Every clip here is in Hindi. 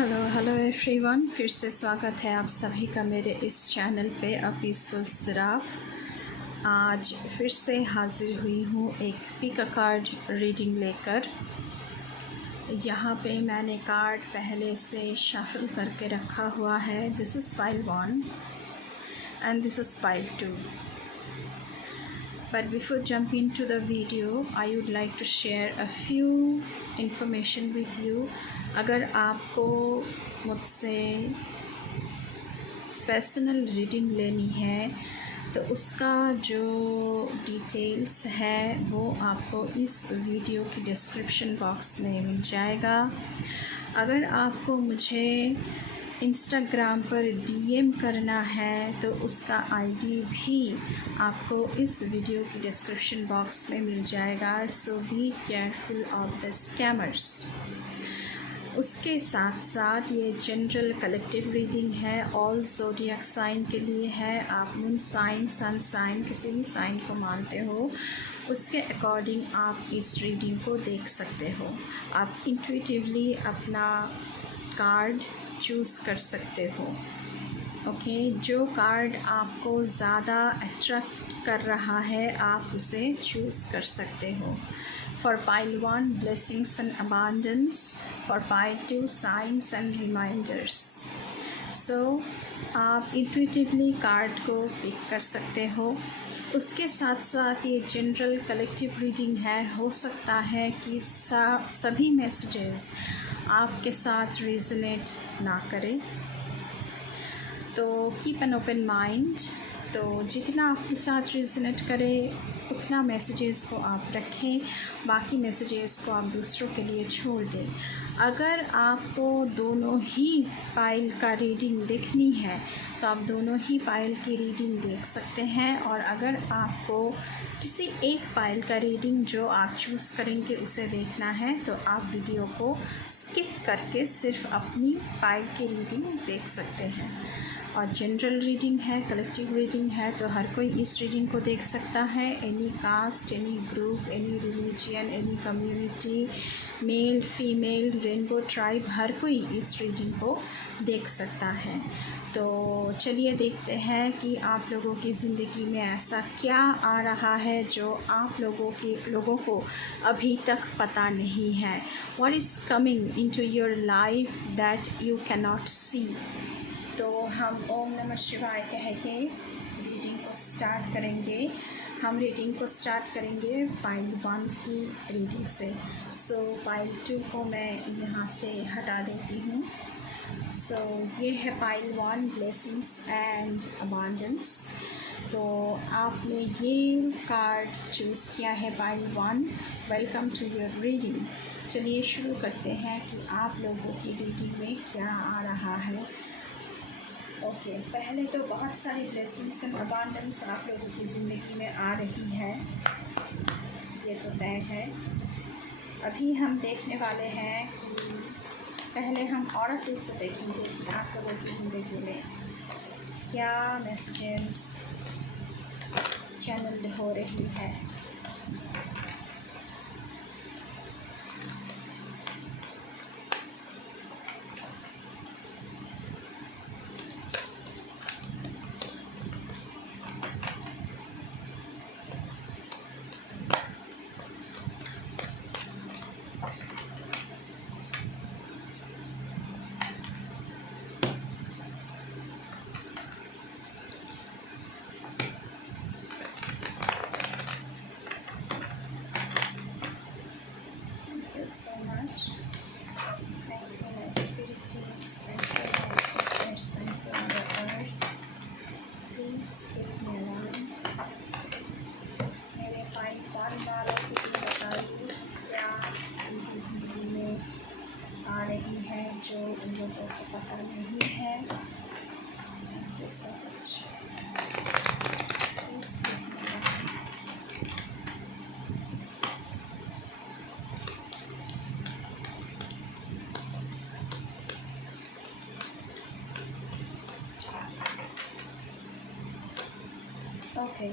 हेलो एवरीवन, फिर से स्वागत है आप सभी का मेरे इस चैनल पे अ पीसफुल सिराफ। आज फिर से हाज़िर हुई हूँ एक पिक कार्ड रीडिंग लेकर। यहाँ पे मैंने कार्ड पहले से शफल करके रखा हुआ है। This is pile 1 and this is pile 2। But before jumping into the video, I would like to share a few information with you. अगर आपको मुझसे पर्सनल रीडिंग लेनी है तो उसका जो डिटेल्स है वो आपको इस वीडियो की डिस्क्रिप्शन बॉक्स में मिल जाएगा। अगर आपको मुझे इंस्टाग्राम पर डीएम करना है तो उसका आईडी भी आपको इस वीडियो की डिस्क्रिप्शन बॉक्स में मिल जाएगा। So be careful of the scammers. उसके साथ साथ ये जनरल कलेक्टिव रीडिंग है, ऑल ज़ोडिएक साइन के लिए है। आप मून साइन, सन साइन, किसी भी साइन को मानते हो उसके अकॉर्डिंग आप इस रीडिंग को देख सकते हो। आप इंट्यूटिवली अपना कार्ड चूज़ कर सकते हो। ओके, जो कार्ड आपको ज़्यादा अट्रैक्ट कर रहा है आप उसे चूज़ कर सकते हो। For pile 1, blessings and abundance. For pile 2, signs and reminders. So, आप इंट्यूटिवली कार्ड को पिक कर सकते हो। उसके साथ साथ ये जनरल कलेक्टिव रीडिंग है। हो सकता है कि सभी मैसेजेस आपके साथ रेजोनेट ना करें, तो कीप एन ओपन माइंड। तो जितना आपके साथ रेजोनेट करे उतना मैसेजेस को आप रखें, बाकी मैसेजेस को आप दूसरों के लिए छोड़ दें। अगर आपको दोनों ही पाइल का रीडिंग देखनी है तो आप दोनों ही पाइल की रीडिंग देख सकते हैं। और अगर आपको किसी एक पाइल का रीडिंग जो आप चूज़ करेंगे उसे देखना है तो आप वीडियो को स्किप करके सिर्फ अपनी पाइल की रीडिंग देख सकते हैं। और जनरल रीडिंग है, कलेक्टिव रीडिंग है, तो हर कोई इस रीडिंग को देख सकता है। Any caste, any group, any religion, any community, male female, rainbow tribe, हर कोई इस रीडिंग को देख सकता है। तो चलिए देखते हैं कि आप लोगों की ज़िंदगी में ऐसा क्या आ रहा है जो आप लोगों को अभी तक पता नहीं है। What is coming into your life that you cannot नॉट सी। तो हम ओम नमः शिवाय कह के रीडिंग को स्टार्ट करेंगे। हम रीडिंग को स्टार्ट करेंगे पाइल 1 की रीडिंग से। सो पाइल 2 को मैं यहाँ से हटा देती हूँ। सो ये है पाइल 1, ब्लेसिंग्स एंड अबांडेंस। तो आपने ये कार्ड चूज़ किया है pile 1। Welcome to your reading. चलिए शुरू करते हैं कि आप लोगों की रीडिंग में क्या आ रहा है। ओके, पहले तो बहुत सारी ब्लेसिंग्स एंड अबांडेंस आप लोगों की ज़िंदगी में आ रही है, ये तो तय है। अभी हम देखने वाले हैं कि पहले हम ऑरेकल से देखेंगे कि आप लोगों की ज़िंदगी में क्या मैसेजेस चैनल हो रही है। So much. Thank you, my spirit teams. Thank you, my sisters. Thank you, Mother Earth. Please keep me alive. मेरे पाइल 1 वालों की बताइए क्या उनकी ज़िंदगी में आ रही है जो उन लोगों को पता नहीं है। Thank you so much. Please keep me alive. Okay,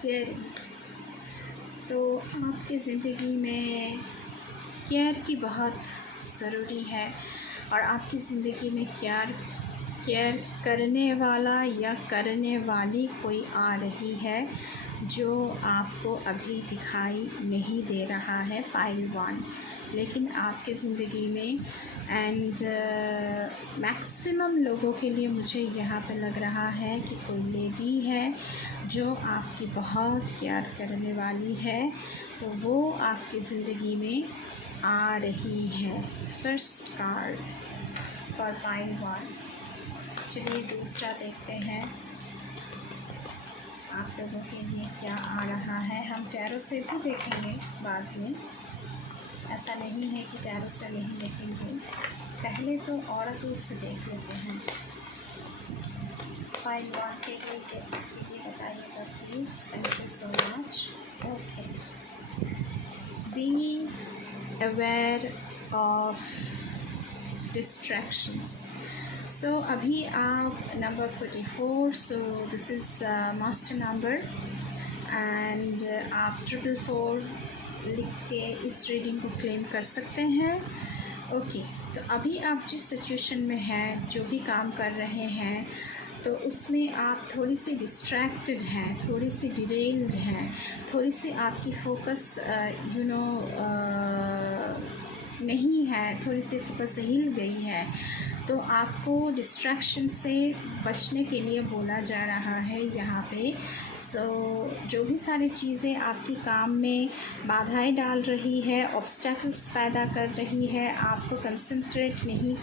caring. तो आपकी ज़िंदगी में केयर की बहुत ज़रूरी है। और आपकी ज़िंदगी में केयर करने वाला या करने वाली कोई आ रही है जो आपको अभी दिखाई नहीं दे रहा है, पाइल 1। लेकिन आपके ज़िंदगी में एंड मैक्सिमम लोगों के लिए मुझे यहाँ पे लग रहा है कि कोई लेडी है जो आपकी बहुत केयर करने वाली है, तो वो आपकी ज़िंदगी में आ रही है। First card for pile 1। चलिए दूसरा देखते हैं आप लोगों के लिए क्या आ रहा है। हम टैरो से भी देखेंगे बाद में, ऐसा नहीं है कि टैरो से नहीं देखेंगे। पहले तो ऑरेकल से देख लेते हैं। पाइल 1 के लिए कीजिए, बताइएगा please. Thank you so much. Okay, be aware of distractions. So अभी आप number 44, so this is master number and आप 444 लिख के इस रीडिंग को क्लेम कर सकते हैं। ओके, तो अभी आप जिस सिचुएशन में हैं, जो भी काम कर रहे हैं, तो उसमें आप थोड़ी सी डिस्ट्रैक्टेड हैं, थोड़ी सी डिरेल्ड हैं, थोड़ी सी आपकी फोकस नहीं है, थोड़ी सी फोकस हिल गई है। तो आपको डिस्ट्रैक्शन से बचने के लिए बोला जा रहा है यहाँ पे। सो जो भी सारी चीज़ें आपकी काम में बाधाएं डाल रही है, ऑब्स्टैकल्स पैदा कर रही है, आपको कंसंट्रेट नहीं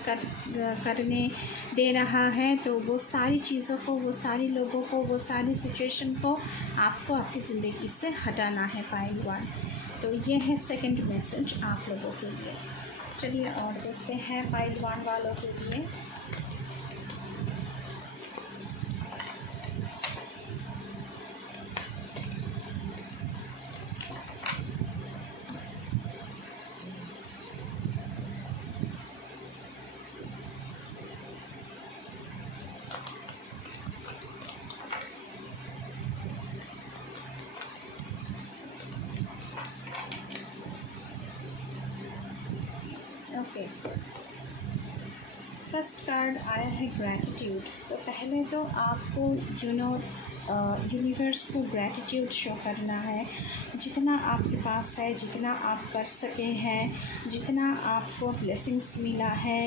करने दे रहा है, तो वो सारी चीज़ों को, वो सारी लोगों को, वो सारी सिचुएशन को आपको आपकी ज़िंदगी से हटाना है, पाइल 1। तो ये है सेकंड मैसेज आप लोगों के लिए। चलिए और देखते हैं पाइल 1 वालों के लिए। ओके, फर्स्ट कार्ड आया है ग्रैटिट्यूड। तो पहले तो आपको यूनिवर्स को ग्रैटिट्यूड शो करना है, जितना आपके पास है, जितना आप कर सके हैं, जितना आपको ब्लेसिंग्स मिला है,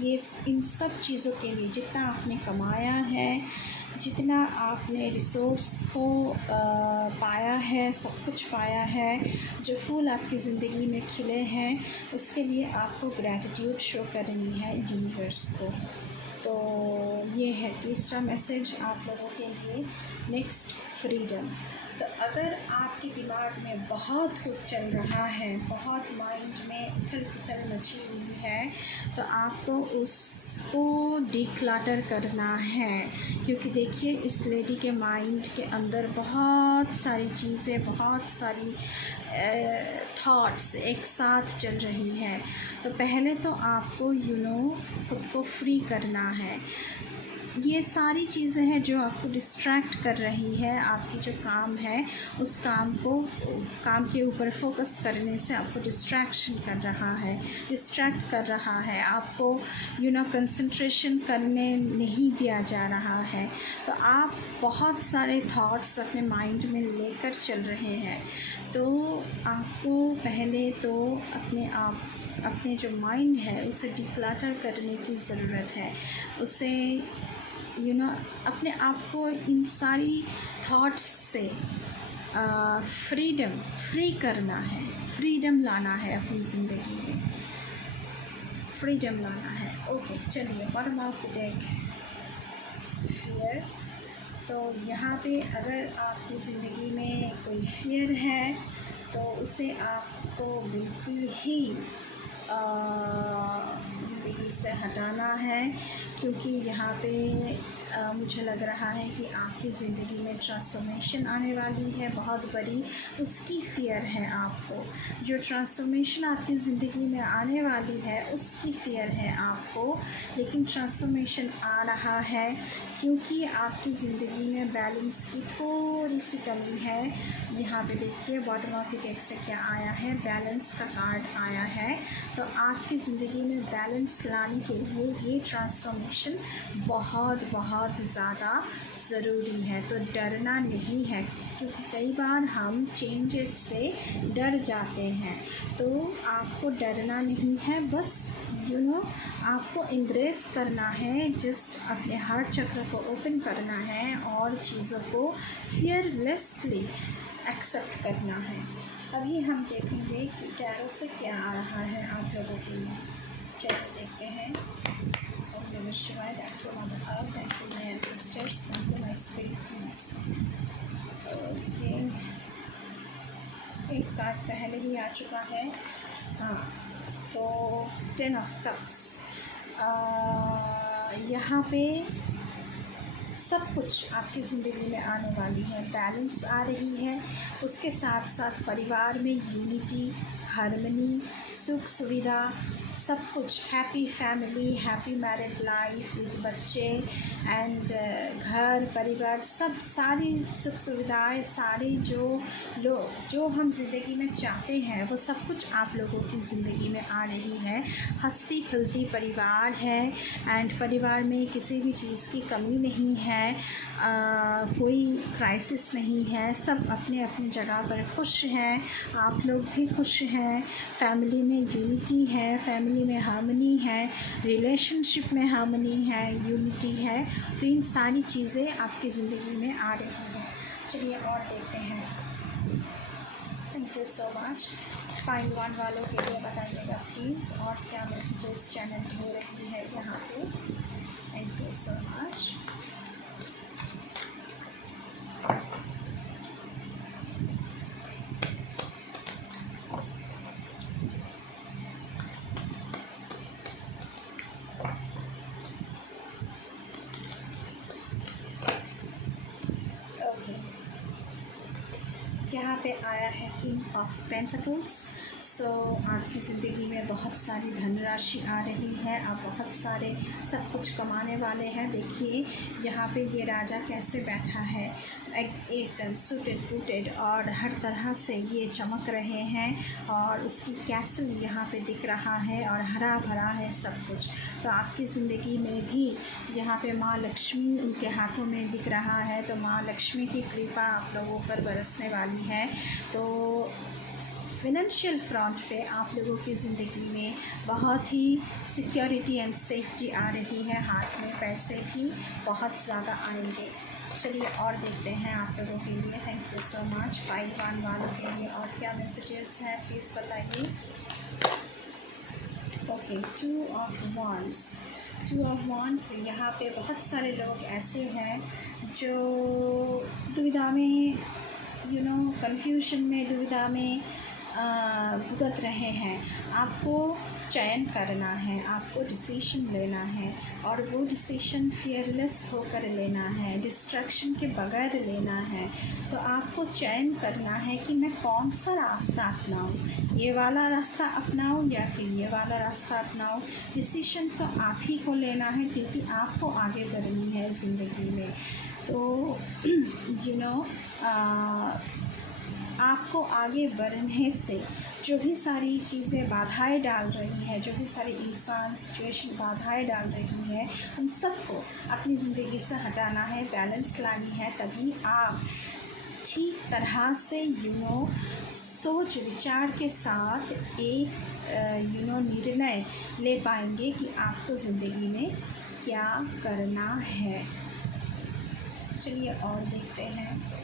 ये इन सब चीज़ों के लिए, जितना आपने कमाया है, जितना आपने रिसोर्स को पाया है, सब कुछ पाया है, जो फूल आपकी ज़िंदगी में खिले हैं, उसके लिए आपको ग्रैटिट्यूड शो करनी है यूनिवर्स को। तो ये है तीसरा मैसेज आप लोगों के लिए। Next, freedom. तो अगर आपके दिमाग में बहुत कुछ चल रहा है, बहुत माइंड में उथल पुथल मची हुई है, तो आपको उसको डिक्लटर करना है, क्योंकि देखिए इस लेडी के माइंड के अंदर बहुत सारी चीज़ें, बहुत सारी थॉट्स एक साथ चल रही हैं। तो पहले तो आपको खुद को फ्री करना है। ये सारी चीज़ें हैं जो आपको डिस्ट्रैक्ट कर रही है, आपकी जो काम है उस काम के ऊपर फोकस करने से आपको डिस्ट्रैक्ट कर रहा है, आपको कंसंट्रेशन करने नहीं दिया जा रहा है। तो आप बहुत सारे थॉट्स अपने माइंड में लेकर चल रहे हैं। तो आपको पहले तो अपने जो माइंड है उसे डिक्लटर करने की ज़रूरत है, उसे अपने आप को इन सारी थॉट्स से फ्री करना है, फ्रीडम लाना है अपनी ज़िंदगी में, फ्रीडम लाना है। ओके, चलिए, bottom of the deck, fear. तो यहाँ पे अगर आपकी ज़िंदगी में कोई फियर है तो उसे आपको बिल्कुल ही ज़िंदगी से हटाना है, क्योंकि यहाँ पे मुझे लग रहा है कि आपकी ज़िंदगी में ट्रांसफॉर्मेशन आने वाली है बहुत बड़ी, उसकी फ़ियर है आपको। जो ट्रांसफॉर्मेशन आपकी ज़िंदगी में आने वाली है उसकी फ़ियर है आपको, लेकिन ट्रांसफॉर्मेशन आ रहा है क्योंकि आपकी ज़िंदगी में बैलेंस की थोड़ी सी कमी है। यहाँ पे देखिए बॉटम ऑफ द डेक से क्या आया है, बैलेंस का कार्ड आया है। तो आपकी ज़िंदगी में बैलेंस लाने के लिए ये ट्रांसफॉर्मेशन बहुत बहुत ज़्यादा ज़रूरी है। तो डरना नहीं है, क्योंकि कई बार हम चेंजेस से डर जाते हैं। तो आपको डरना नहीं है, बस आपको एम्ब्रेस करना है, जस्ट अपने हार्ट चक्र को ओपन करना है और चीज़ों को फियरलेसली एक्सेप्ट करना है। अभी हम देखेंगे कि टैरो से क्या आ रहा है आप लोगों के लिए। चलिए देखते हैं। ओम नमः शिवाय। Thank you mother earth, thank you my ancestors, thank you my spirit teams. Okay, एक कार्ड पहले ही आ चुका है। हाँ, तो 10 ऑफ कप्स। यहाँ पे सब कुछ आपकी ज़िंदगी में आने वाली है। बैलेंस आ रही है, उसके साथ साथ परिवार में यूनिटी, हार्मनी, सुख सुविधा, सब कुछ। Happy family, happy married life with बच्चे एंड घर परिवार, सब सारी सुख सुविधाएं, सारी जो हम ज़िंदगी में चाहते हैं वो सब कुछ आप लोगों की ज़िंदगी में आ रही है। हंसती खिलती परिवार है एंड परिवार में किसी भी चीज़ की कमी नहीं है। कोई क्राइसिस नहीं है, सब अपने अपने जगह पर खुश हैं, आप लोग भी खुश हैं। फैमिली में यूनिटी है, फैमिली में हार्मनी है, रिलेशनशिप में हार्मनी है, यूनिटी है। तो इन सारी चीज़ें आपकी ज़िंदगी में आ रही हैं। चलिए और देखते हैं। Thank you so much. Pile 1 वालों के लिए बताइएगा प्लीज़, और क्या मैसेजेस चैनल हो रही है यहाँ पे। Thank you so much. यहाँ पे आया है किंग ऑफ पेंटिकल्स। सो आपकी ज़िंदगी में बहुत सारी धनराशि आ रही है, आप बहुत सारे सब कुछ कमाने वाले हैं। देखिए यहाँ पे ये राजा कैसे बैठा है, एकदम सूटेड बूटेड और हर तरह से ये चमक रहे हैं, और उसकी कैसल यहाँ पे दिख रहा है और हरा भरा है सब कुछ। तो आपकी ज़िंदगी में भी यहाँ पे माँ लक्ष्मी उनके हाथों में दिख रहा है। तो माँ लक्ष्मी की कृपा आप लोगों पर बरसने वाली है। तो फिनेंशियल फ्रंट पे आप लोगों की ज़िंदगी में बहुत ही सिक्योरिटी एंड सेफ्टी आ रही है। हाथ में पैसे भी बहुत ज़्यादा आएंगे। चलिए और देखते हैं आप लोगों के लिए। Thank you so much. Pile 1 वालों के लिए और क्या मैसेजेस हैं प्लीज़ बताइए। Okay, 2 of wands। 2 of wands, यहाँ पे बहुत सारे लोग ऐसे हैं जो दुविधा में कंफ्यूजन में, दुविधा में भुगत रहे हैं। आपको चयन करना है, आपको डिसीजन लेना है, और वो डिसीजन फियरलेस होकर लेना है, डिस्ट्रैक्शन के बगैर लेना है। तो आपको चयन करना है कि मैं कौन सा रास्ता अपनाऊं, ये वाला रास्ता अपनाऊं या फिर ये वाला रास्ता अपनाऊं। डिसीजन तो आप ही को लेना है, क्योंकि आपको आगे बढ़नी है ज़िंदगी में। तो आपको आगे बढ़ने से जो भी सारी चीज़ें बाधाएं डाल रही है, जो भी सारे इंसान सिचुएशन बाधाएं डाल रही है, उन सबको अपनी ज़िंदगी से हटाना है, बैलेंस लानी है। तभी आप ठीक तरह से सोच विचार के साथ एक निर्णय ले पाएंगे कि आपको ज़िंदगी में क्या करना है। चलिए और देखते हैं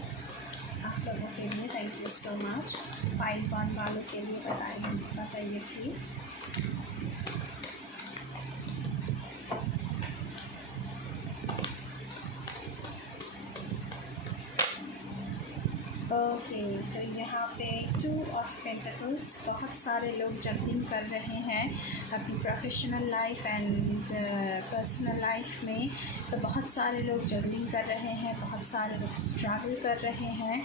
आप लोगों के लिए। Thank you so much. Pile 1 वालों के लिए बताइए प्लीज़। ओके, तो यहाँ पे 2 ऑफ पेंटिकल्स, बहुत सारे लोग जंपिंग कर रहे हैं अपनी professional life and personal life में। तो बहुत सारे लोग जगलिंग कर रहे हैं, बहुत सारे लोग स्ट्रगल कर रहे हैं,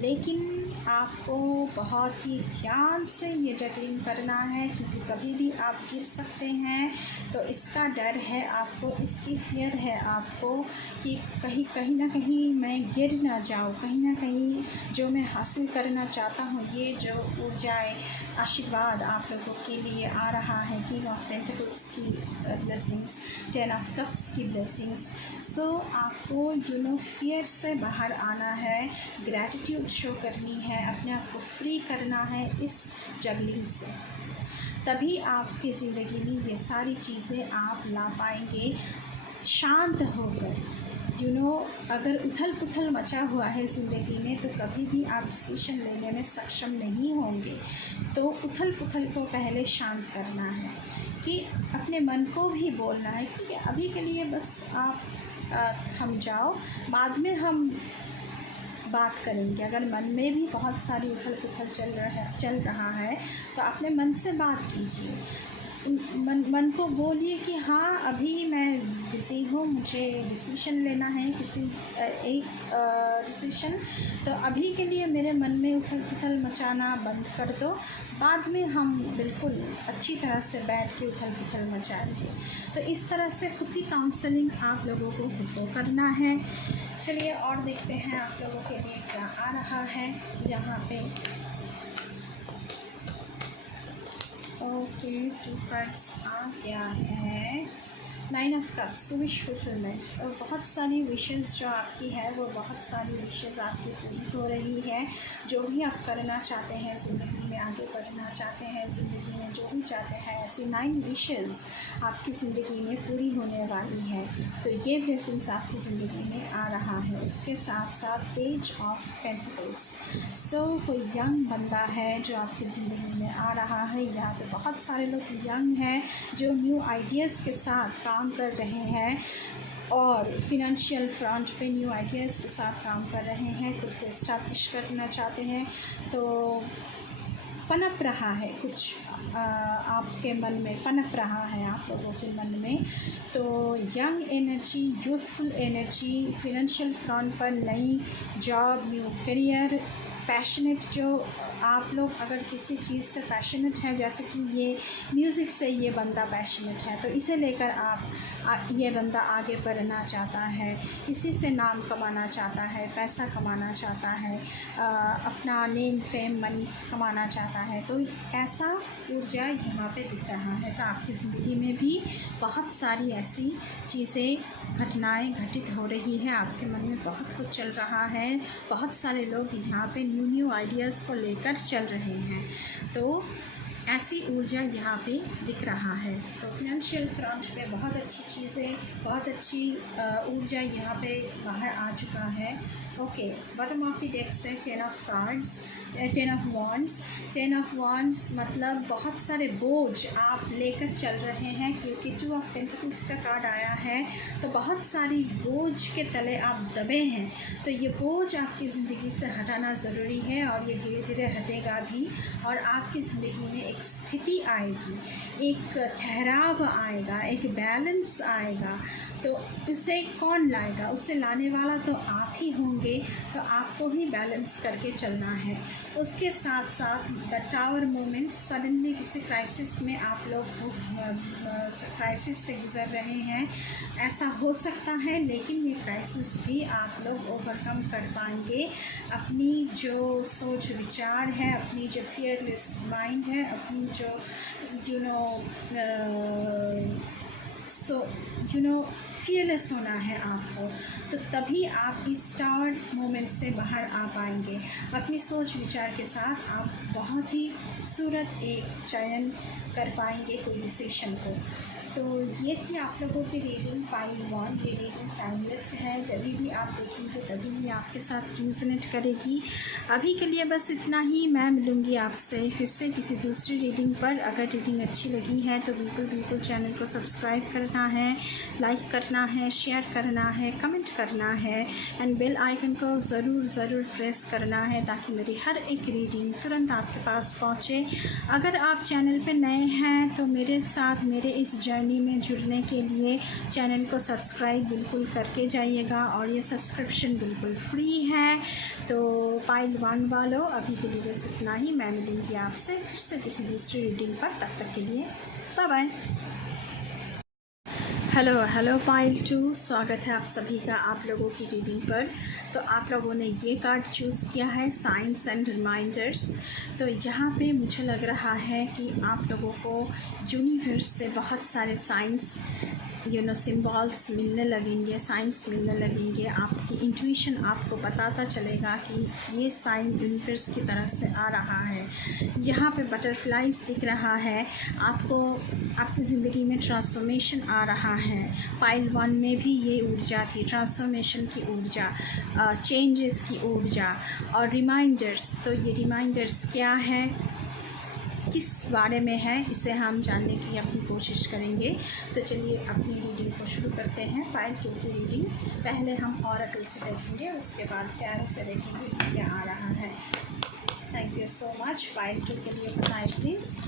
लेकिन आपको बहुत ही ध्यान से ये जगलिंग करना है, क्योंकि कभी भी आप गिर सकते हैं। तो इसका डर है आपको, इसकी फियर है आपको कि कहीं ना कहीं मैं गिर ना जाऊँ, कहीं ना कहीं जो मैं हासिल करना चाहता हूँ, ये जो ऊर्जाएँ आशीर्वाद आप लोगों के लिए आ रहा है, किंग ऑफ पेंटिकल्स की ब्लेसिंग्स, 10 ऑफ कप्स की ब्लेसिंग्स। सो आपको फियर से बाहर आना है, ग्रैटिट्यूड शो करनी है, अपने आप को फ्री करना है इस जगलिंग से, तभी आपकी ज़िंदगी में ये सारी चीज़ें आप ला पाएंगे शांत होकर। अगर उथल पुथल मचा हुआ है ज़िंदगी में, तो कभी भी आप डिसीजन लेने में सक्षम नहीं होंगे। तो उथल पुथल को पहले शांत करना है, कि अपने मन को भी बोलना है कि अभी के लिए बस आप थम जाओ, बाद में हम बात करेंगे। अगर मन में भी बहुत सारी उथल पुथल चल रहा है, तो अपने मन से बात कीजिए, मन को बोलिए कि हाँ, अभी मैं बिज़ी हूँ, मुझे डिसीजन लेना है, किसी एक डिसीजन। तो अभी के लिए मेरे मन में उथल पुथल मचाना बंद कर दो, बाद में हम बिल्कुल अच्छी तरह से बैठ के उथल पुथल मचाएंगे। तो इस तरह से खुद की काउंसलिंग आप लोगों को खुद को करना है। चलिए और देखते हैं आप लोगों के लिए क्या आ रहा है यहाँ पे। ओके, 2 कार्ड्स आ गया है, 9 ऑफ कप्स, विश फुलफिलमेंट। और बहुत सारी विशेस जो आपकी है, वो बहुत सारी विशेस आपकी पूरी हो रही है। जो भी आप करना चाहते हैं ज़िंदगी में, आगे बढ़ना चाहते हैं ज़िंदगी में, जो भी चाहते हैं, ऐसी 9 विशेस आपकी ज़िंदगी में पूरी होने वाली है। तो ये ब्लेसिंग्स आपकी ज़िंदगी में आ रहा है। उसके साथ साथ पेज ऑफ पेंटिकल्स। सो कोई यंग बंदा है जो आपकी ज़िंदगी में आ रहा है। यहाँ पे बहुत सारे लोग यंग हैं जो न्यू आइडियाज़ के साथ काम कर रहे हैं, और फिनेंशियल फ्रंट पे न्यू आइडियाज़ के साथ काम कर रहे हैं, खुद को इस्टेब्लिश करना चाहते हैं। तो पनप रहा है कुछ आपके मन में, पनप रहा है आप लोगों के मन में। तो young energy, youthful energy, financial front पर नई जॉब, न्यू करियर, पैशनेट। जो आप लोग अगर किसी चीज़ से पैशनेट हैं, जैसे कि ये म्यूज़िक से ये बंदा पैशनेट है, तो इसे लेकर ये बंदा आगे बढ़ना चाहता है, इसी से नाम कमाना चाहता है, पैसा कमाना चाहता है, अपना नेम फेम मनी कमाना चाहता है। तो ऐसा ऊर्जा यहाँ पे दिख रहा है। तो आपकी ज़िंदगी में भी बहुत सारी ऐसी चीज़ें, घटनाएं घटित हो रही हैं, आपके मन में बहुत कुछ चल रहा है। बहुत सारे लोग यहाँ पे न्यू आइडियाज़ को लेकर चल रहे हैं। तो ऐसी ऊर्जा यहाँ पे दिख रहा है। तो फिनेंशियल फ्रंट पे बहुत अच्छी चीज़ें, बहुत अच्छी ऊर्जा यहाँ पे बाहर आ चुका है। Okay, bottom of the deck से 10 of cards, 10 of wands. 10 of wands मतलब बहुत सारे बोझ आप लेकर चल रहे हैं, क्योंकि 2 ऑफ पेंटिकल्स का कार्ड आया है। तो बहुत सारी बोझ के तले आप दबे हैं। तो ये बोझ आपकी ज़िंदगी से हटाना ज़रूरी है, और ये धीरे धीरे हटेगा भी, और आपकी ज़िंदगी में एक स्थिति आएगी, एक ठहराव आएगा, एक बैलेंस आएगा। तो उसे कौन लाएगा? उसे लाने वाला तो आप ही होंगे। तो आपको ही बैलेंस करके चलना है। उसके साथ साथ द टावर मोमेंट, सडनली किसी क्राइसिस में आप लोग क्राइसिस से गुज़र रहे हैं, ऐसा हो सकता है, लेकिन ये क्राइसिस भी आप लोग ओवरकम कर पाएंगे। अपनी जो सोच विचार है, अपनी जो फियरलेस माइंड है, अपनी जो फियरलेस होना है आपको, तो तभी आप इस टावर मोमेंट से बाहर आ पाएंगे। अपनी सोच विचार के साथ आप बहुत ही खूबसूरत एक चयन कर पाएंगे कोई डिसीजन को। तो ये थी आप लोगों की रीडिंग पाइल 1। ये रीडिंग टाइमलेस है, जब भी आप देखेंगे तभी ही आपके साथ रेजोनेट करेगी। अभी के लिए बस इतना ही। मैं मिलूँगी आपसे फिर से किसी दूसरी रीडिंग पर। अगर रीडिंग अच्छी लगी है तो बिल्कुल चैनल को सब्सक्राइब करना है, लाइक करना है, शेयर करना है, कमेंट करना है एंड बेल आइकन को ज़रूर प्रेस करना है ताकि मेरी हर एक रीडिंग तुरंत आपके पास पहुँचे। अगर आप चैनल पे नए हैं तो मेरे साथ मेरे इस जर्नी में जुड़ने के लिए चैनल को सब्सक्राइब बिल्कुल करके जाइएगा और ये सब्सक्रिप्शन बिल्कुल फ्री है। तो पाइल 1 वालों, अभी के लिए बस इतना ही। मैं मिलूँगी आपसे फिर से किसी दूसरी रीडिंग पर। तब तक के लिए बाय बाय। हेलो पाइल 2, स्वागत है आप सभी का आप लोगों की रीडिंग पर। तो आप लोगों ने ये कार्ड चूज़ किया है, साइंस एंड रिमाइंडर्स। तो यहाँ पे मुझे लग रहा है कि आप लोगों को यूनिवर्स से बहुत सारे साइंस सिम्बॉल्स मिलने लगेंगे, साइंस मिलने लगेंगे। आपकी इंट्यूशन आपको बताता चलेगा कि ये साइन यूनिवर्स की तरफ से आ रहा है। यहाँ पे बटरफ्लाइज दिख रहा है, आपको आपकी ज़िंदगी में ट्रांसफॉर्मेशन आ रहा है। पाइल 1 में भी ये ऊर्जा थी, ट्रांसफॉर्मेशन की ऊर्जा, चेंजेस की ऊर्जा और रिमाइंडर्स। तो ये रिमाइंडर्स क्या है, किस बारे में है, इसे हम जानने की अपनी कोशिश करेंगे। तो चलिए अपनी रीडिंग को शुरू करते हैं। पाइल 2 की रीडिंग पहले हम ऑरेकल से देखेंगे, उसके बाद टैरो से देखेंगे कि क्या आ रहा है। Thank you so much. Pile 2 के लिए बताएं प्लीज़।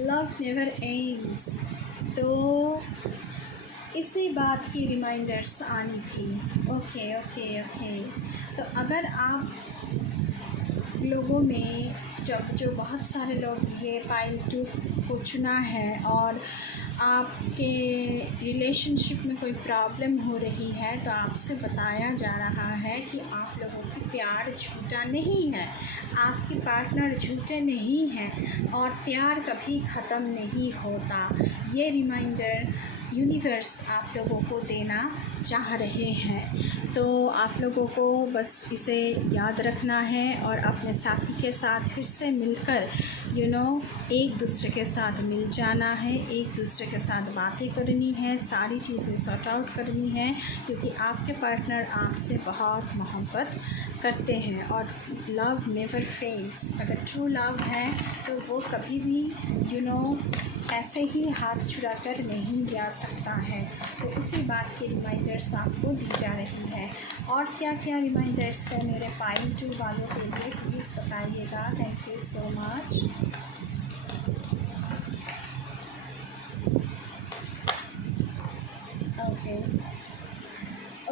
Love never ends. तो इसी बात की रिमाइंडर्स आनी थी। ओके। तो अगर आप लोगों में जो बहुत सारे लोग ये पाइल 2 को चुना है और आपके रिलेशनशिप में कोई प्रॉब्लम हो रही है, तो आपसे बताया जा रहा है कि आप लोगों की प्यार झूठा नहीं है, आपके पार्टनर झूठे नहीं हैं और प्यार कभी ख़त्म नहीं होता। ये रिमाइंडर यूनिवर्स आप लोगों को देना चाह रहे हैं। तो आप लोगों को बस इसे याद रखना है और अपने साथी के साथ फिर से मिलकर एक दूसरे के साथ मिल जाना है, एक दूसरे के साथ बातें करनी है, सारी चीज़ें सॉर्ट आउट करनी है, क्योंकि आपके पार्टनर आपसे बहुत मोहब्बत करते हैं और लव नेवर फेल्स। अगर ट्रू लव है तो वो कभी भी ऐसे ही हाथ छुड़ा कर नहीं जा सकता है। तो इसी बात की रिमाइंडर्स आपको दी जा रही है। और क्या क्या रिमाइंडर्स है मेरे पाइल 2 वालों के लिए, प्लीज़ बताइएगा। Thank you so much.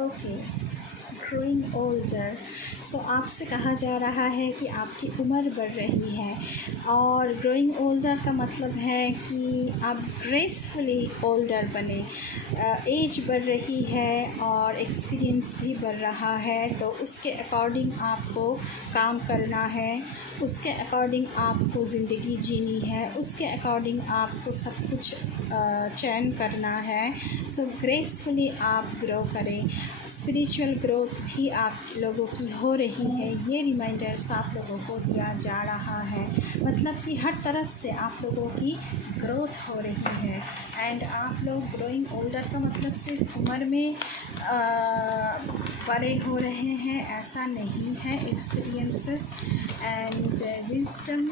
Okay. Growing older. So आपसे कहा जा रहा है कि आपकी उम्र बढ़ रही है और ग्रोइंग ओल्डर का मतलब है कि आप ग्रेसफुली ओल्डर बने। एज बढ़ रही है और एक्सपीरियंस भी बढ़ रहा है, तो उसके अकॉर्डिंग आपको काम करना है, उसके अकॉर्डिंग आपको ज़िंदगी जीनी है, उसके अकॉर्डिंग आपको सब कुछ चयन करना है। सो ग्रेसफुली आप ग्रो करें। स्पिरिचुअल ग्रोथ भी आप लोगों की हो रही है, ये रिमाइंडर्स आप लोगों को दिया जा रहा है। मतलब कि हर तरफ से आप लोगों की ग्रोथ हो रही है एंड आप लोग ग्रोइंग ओल्डर का मतलब सिर्फ उम्र में बड़े हो रहे हैं, ऐसा नहीं है। एक्सपीरियंसेस एंड विजडम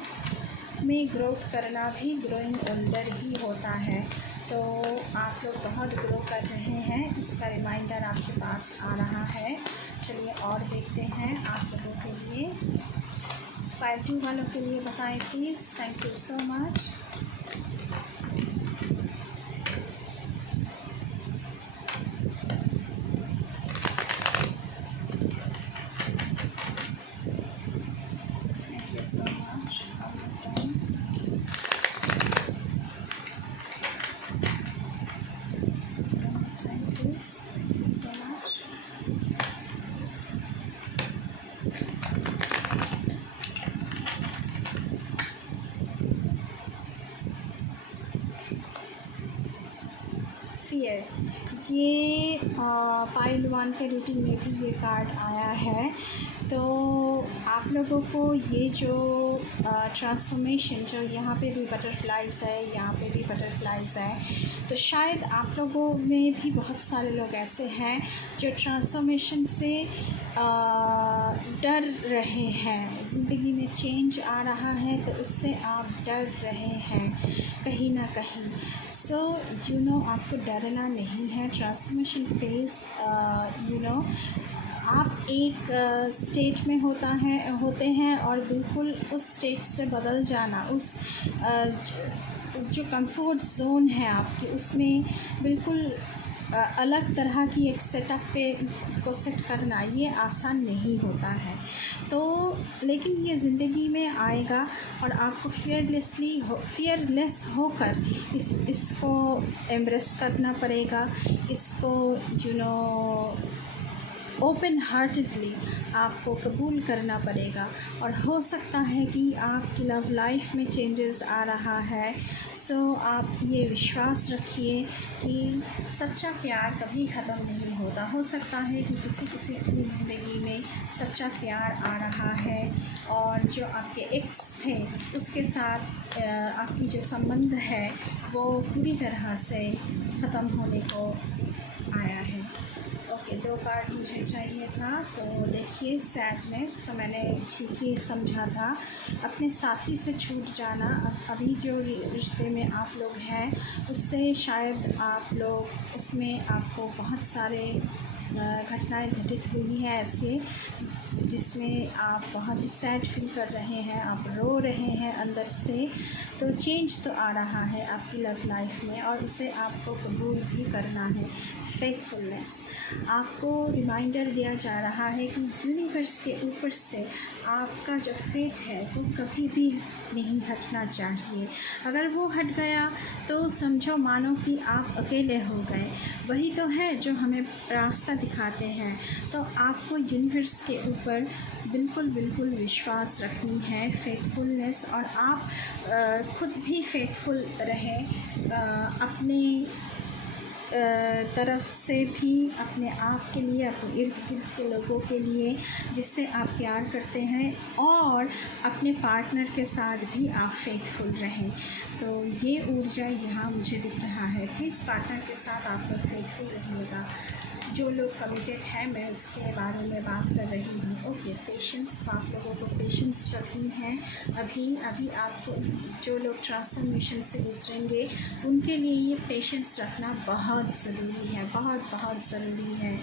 में ग्रोथ करना भी ग्रोइंग ओल्डर ही होता है। तो आप लोग बहुत ग्रो कर रहे हैं, इसका रिमाइंडर आपके पास आ रहा है। चलिए और देखते हैं आप लोगों के लिए। पाइल 2 वालों के लिए बताएं please. Thank you so much. Thank you so much. Fear. ये पाइल 1 के रीडिंग में भी ये कार्ड आया है। तो आप लोगों को ये जो ट्रांसफॉर्मेशन, जो यहाँ पे भी बटरफ्लाइज़ है, यहाँ पे भी बटरफ्लाइज़ है, तो शायद आप लोगों में भी बहुत सारे लोग ऐसे हैं जो ट्रांसफॉर्मेशन से डर रहे हैं। ज़िंदगी में चेंज आ रहा है तो उससे आप डर रहे हैं कहीं ना कहीं। सो यू नो, आपको डरना नहीं है। ट्रांसफॉर्मेशन फेज़, यू नो, आप एक स्टेट में होते हैं और बिल्कुल उस स्टेट से बदल जाना, उस जो कंफर्ट जोन है आपकी, उसमें बिल्कुल अलग तरह की एक सेटअप पे को सेट करना ये आसान नहीं होता है। तो लेकिन ये ज़िंदगी में आएगा और आपको फियरलेस होकर इसको एम्ब्रेस करना पड़ेगा। इसको यू नो ओपन हार्टेडली आपको कबूल करना पड़ेगा। और हो सकता है कि आपकी लव लाइफ में चेंजेस आ रहा है। सो आप ये विश्वास रखिए कि सच्चा प्यार कभी ख़त्म नहीं होता। हो सकता है कि किसी की ज़िंदगी में सच्चा प्यार आ रहा है और जो आपके एक्स थे उसके साथ आपकी जो संबंध है वो पूरी तरह से ख़त्म होने को आया है। ओके, 2 कार्ड मुझे चाहिए था। तो देखिए, सैडनेस तो मैंने ठीक ही समझा था। अपने साथी से छूट जाना। अभी जो रिश्ते में आप लोग हैं उससे शायद आप लोग, उसमें आपको बहुत सारे घटनाएं घटित हुई हैं ऐसे, जिसमें आप बहुत ही सैड फील कर रहे हैं, आप रो रहे हैं अंदर से। तो चेंज तो आ रहा है आपकी लव लाइफ में और उसे आपको कबूल भी करना है। फेथफुलनेस, आपको रिमाइंडर दिया जा रहा है कि यूनिवर्स के ऊपर से आपका जो फेथ है वो कभी भी नहीं हटना चाहिए। अगर वो हट गया तो समझो मानो कि आप अकेले हो गए। वही तो है जो हमें रास्ता दिखाते हैं। तो आपको यूनिवर्स के ऊपर बिल्कुल विश्वास रखनी है, फेथफुलनेस। और आप खुद भी फेथफुल रहें अपने तरफ से भी, अपने आप के लिए, अपने इर्द गिर्द के लोगों के लिए जिससे आप प्यार करते हैं, और अपने पार्टनर के साथ भी आप फेथफुल रहें। तो ये ऊर्जा यहाँ मुझे दिख रहा है। प्लीज़ पार्टनर के साथ आप लोग फेथफुल रहिएगा। जो लोग कमिटेड हैं, मैं उसके बारे में बात कर रही हूँ। ओके, पेशेंस, तो आप लोगों को पेशेंस रखनी है। अभी आपको, जो लोग ट्रांसफॉर्मेशन से गुजरेंगे उनके लिए ये पेशेंस रखना बहुत ज़रूरी है, बहुत ज़रूरी है।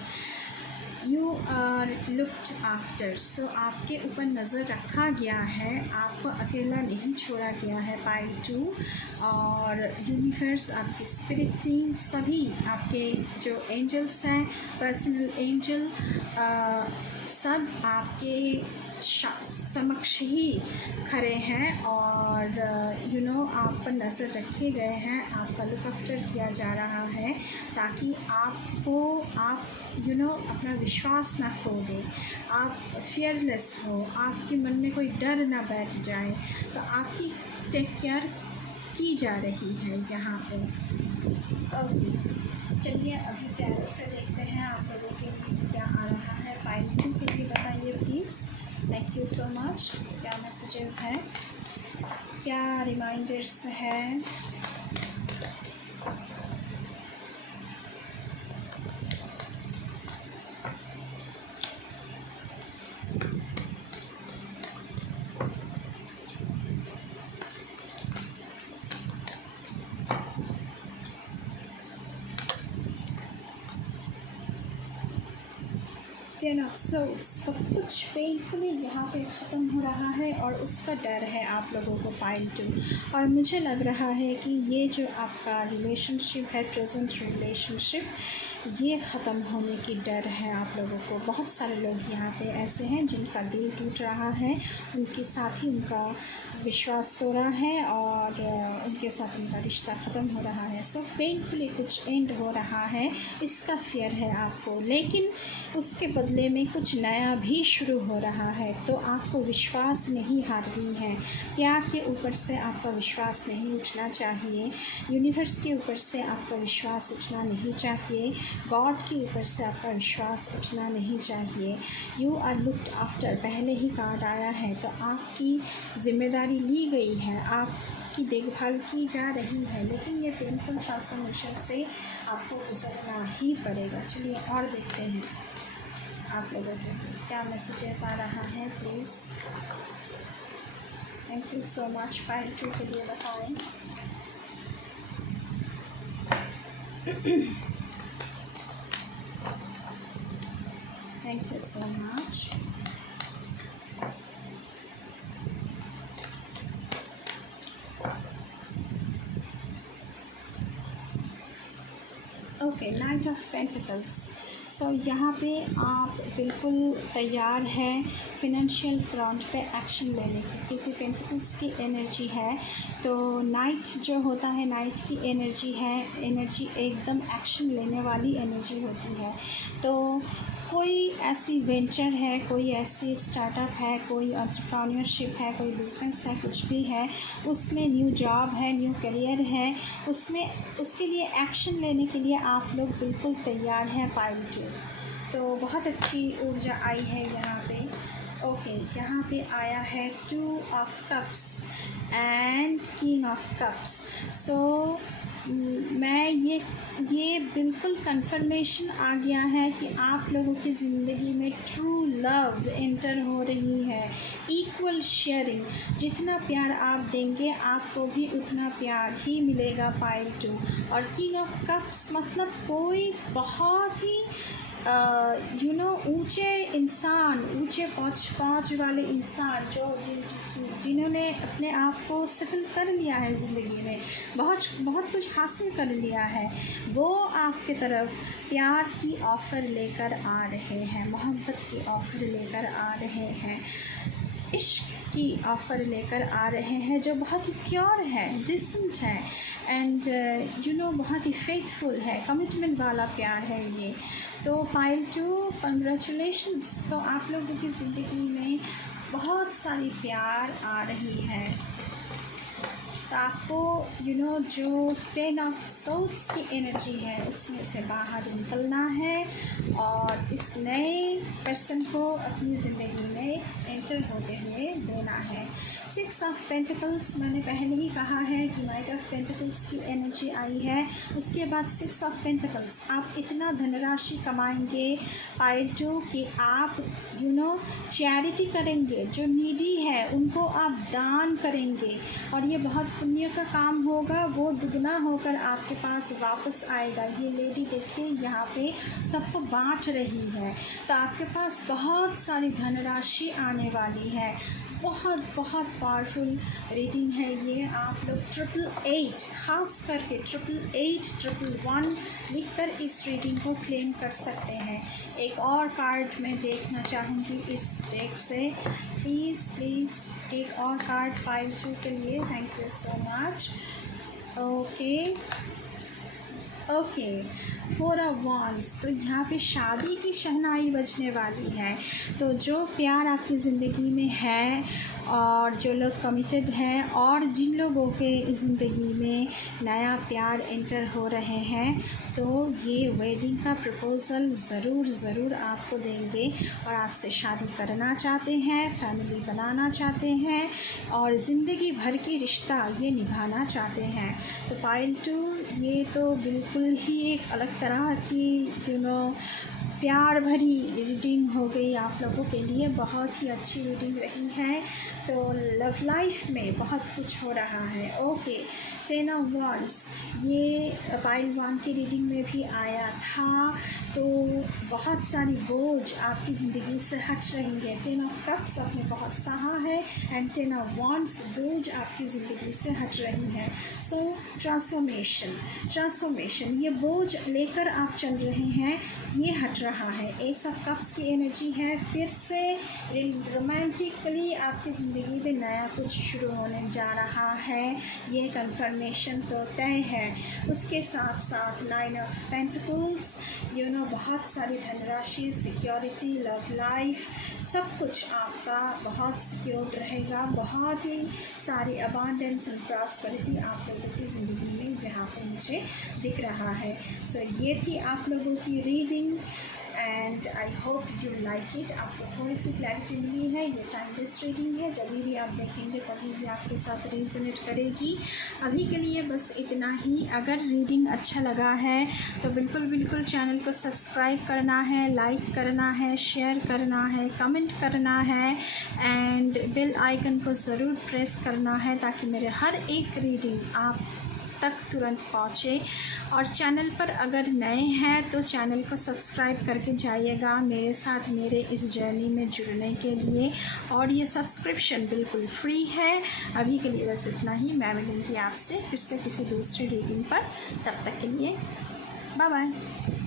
यू आर लुक्ड आफ्टर, सो आपके ऊपर नज़र रखा गया है, आपको अकेला नहीं छोड़ा गया है। पाइल 2 और यूनिवर्स, आपकी स्पिरिट टीम, सभी आपके जो एंजल्स हैं, पर्सनल एंजल, सब आपके समक्ष ही खड़े हैं और यू नो आप पर नज़र रखे गए हैं। आपका लुक आफ्टर किया जा रहा है ताकि आप यू नो अपना विश्वास ना खो दें, आप फियरलेस हो, आपके मन में कोई डर ना बैठ जाए। तो आपकी टेक केयर की जा रही है यहाँ पे। ओके, चलिए अभी टैरो से देखते हैं आप लोगों के लिए क्या आ रहा है। पाइल 2 के लिए बताइए please. Thank you so much. क्या मैसेजेस हैं, क्या रिमाइंडर्स हैं? टेन ऑफ सोर्ड्स, तो कुछ पेनफुली यहाँ पे ख़त्म हो रहा है और उसका डर है आप लोगों को। पाइल 2, और मुझे लग रहा है कि ये जो आपका रिलेशनशिप है, प्रेजेंट रिलेशनशिप, ये ख़त्म होने की डर है आप लोगों को। बहुत सारे लोग यहाँ पे ऐसे हैं जिनका दिल टूट रहा है, उनके साथ ही उनका विश्वास तोड़ा है और उनके साथ उनका रिश्ता ख़त्म हो रहा है। सो पेनफुली कुछ एंड हो रहा है, इसका फियर है आपको, लेकिन उसके बदले में कुछ नया भी शुरू हो रहा है। तो आपको विश्वास नहीं हारनी है। प्यार के ऊपर से आपका विश्वास नहीं उठना चाहिए, यूनिवर्स के ऊपर से आपका विश्वास उठना नहीं चाहिए। गॉड के ऊपर से आपका विश्वास उठना नहीं चाहिए। यू आर लुक्ड आफ्टर, पहले ही कार्ड आया है, तो आपकी ज़िम्मेदारी ली गई है, आपकी देखभाल की जा रही है, लेकिन ये पेनफुल ट्रांसफॉर्मेशन से आपको गुजरना ही पड़ेगा। चलिए और देखते हैं आप लोगों के क्या मैसेजेस आ रहा है, please. Thank you so much. Pile 2 के लिए बताएं। Thank you so much. Okay, knight of pentacles. So यहाँ पे आप बिल्कुल तैयार हैं फिनेंशियल फ्रंट पे एक्शन लेने की, क्योंकि पेंटिकल्स की एनर्जी है। तो नाइट जो होता है, नाइट की एनर्जी है, एनर्जी एकदम एक्शन लेने वाली एनर्जी होती है। तो कोई ऐसी वेंचर है, कोई ऐसी स्टार्टअप है, कोई एंटरप्रेन्योरशिप है, कोई बिज़नेस है, कुछ भी है, उसमें न्यू जॉब है, न्यू करियर है, उसमें उसके लिए एक्शन लेने के लिए आप लोग बिल्कुल तैयार हैं। पाइल 2 तो बहुत अच्छी ऊर्जा आई है यहाँ पे। ओके, यहाँ पे आया है 2 of cups and king of cups. So मैं ये बिल्कुल कंफर्मेशन आ गया है कि आप लोगों की ज़िंदगी में ट्रू लव एंटर हो रही है। इक्वल शेयरिंग, जितना प्यार आप देंगे आपको भी उतना प्यार ही मिलेगा। पाइल 2 और किंग ऑफ कप्स मतलब कोई बहुत ही ऊंचे इंसान, ऊंचे पहुँच वाले इंसान जो जिन्होंने अपने आप को सेटल कर लिया है ज़िंदगी में, बहुत कुछ हासिल कर लिया है, वो आपके तरफ प्यार की ऑफ़र लेकर आ रहे हैं, मोहब्बत की ऑफ़र लेकर आ रहे हैं, इश्क की ऑफ़र लेकर आ रहे हैं, जो बहुत ही प्योर है, डिसेंट है एंड बहुत ही फेथफुल है, कमिटमेंट वाला प्यार है ये। तो पाइल 2 कंग्रेचुलेशंस। तो आप लोगों की ज़िंदगी में बहुत सारी प्यार आ रही है। तो आपको जो 10 ऑफ सोल्स की एनर्जी है उसमें से बाहर निकलना है और इस नए पर्सन को अपनी ज़िंदगी में एंटर होते हुए देना है। 6 ऑफ पेंटिकल्स, मैंने पहले ही कहा है कि नाइट ऑफ पेंटिकल्स की एनर्जी आई है, उसके बाद 6 ऑफ पेंटिकल्स। आप इतना धनराशि कमाएंगे पाइल 2 कि आप चैरिटी करेंगे, जो नीडी है उनको आप दान करेंगे और ये बहुत पुण्य का काम होगा, वो दुगना होकर आपके पास वापस आएगा। ये लेडी देखिए यहाँ पे सबको बांट रही है, तो आपके पास बहुत सारी धनराशि आने वाली है। बहुत पावरफुल रीडिंग है ये। आप लोग 888 ख़ास करके 888 111 लिखकर इस रीडिंग को क्लेम कर सकते हैं। एक और कार्ड मैं देखना चाहूँगी इस डेक से, प्लीज़ एक और कार्ड पाइल 2 के लिए। Thank you so much. Okay 4 of wands. तो यहाँ पे शादी की शहनाई बजने वाली है। तो जो प्यार आपकी ज़िंदगी में है और जो लोग कमिटेड हैं और जिन लोगों के ज़िंदगी में नया प्यार एंटर हो रहे हैं, तो ये वेडिंग का प्रपोज़ल ज़रूर आपको देंगे और आपसे शादी करना चाहते हैं, फैमिली बनाना चाहते हैं और ज़िंदगी भर की रिश्ता ये निभाना चाहते हैं। तो पाइल 2 ये तो बिल्कुल ही एक अलग तरह की प्यार भरी रीडिंग हो गई आप लोगों के लिए। बहुत ही अच्छी रीडिंग रही है। तो लव लाइफ में बहुत कुछ हो रहा है। ओके 10 ऑफ वांड्स ये पाइल 1 की रीडिंग में भी आया था। तो बहुत सारी बोझ आपकी ज़िंदगी से हट रही है। 10 ऑफ कप्स आपने बहुत सहा है एंड 10 ऑफ वांड्स बोझ आपकी ज़िंदगी से हट रही है। सो ट्रांसफॉर्मेशन ये बोझ लेकर आप चल रहे हैं, ये हट रहा है। एस ऑफ कप्स की एनर्जी है, फिर से रोमांटिकली आपकी ज़िंदगी में नया कुछ शुरू होने जा रहा है। ये कन्फर्म एग्ज़ामिनेशन तो तय है, उसके साथ साथ 9 ऑफ पेंटिकल्स, बहुत सारी धनराशि, सिक्योरिटी, लव लाइफ, सब कुछ आपका बहुत सिक्योर्ड रहेगा। बहुत ही सारी अबांडेंस एंड प्रॉस्पेरिटी आप लोगों की ज़िंदगी में यहाँ पर मुझे दिख रहा है। सो ये थी आप लोगों की reading and I hope you like it. आपको थोड़ी सी क्लैरिटी मिली है। ये टाइम बेस्ड रीडिंग है, जब भी आप देखेंगे तभी भी आपके साथ रेजोनेट करेगी। अभी के लिए बस इतना ही। अगर रीडिंग अच्छा लगा है तो बिल्कुल चैनल को सब्सक्राइब करना है, लाइक करना है, शेयर करना है, कमेंट करना है एंड बेल आइकन को ज़रूर प्रेस करना है ताकि मेरे हर एक रीडिंग आप तक तुरंत पहुँचे। और चैनल पर अगर नए हैं तो चैनल को सब्सक्राइब करके जाइएगा मेरे साथ मेरे इस जर्नी में जुड़ने के लिए। और ये सब्सक्रिप्शन बिल्कुल फ्री है। अभी के लिए बस इतना ही। मैं मिलूँगी आपसे फिर से किसी दूसरी रीडिंग पर। तब तक के लिए बाय बाय।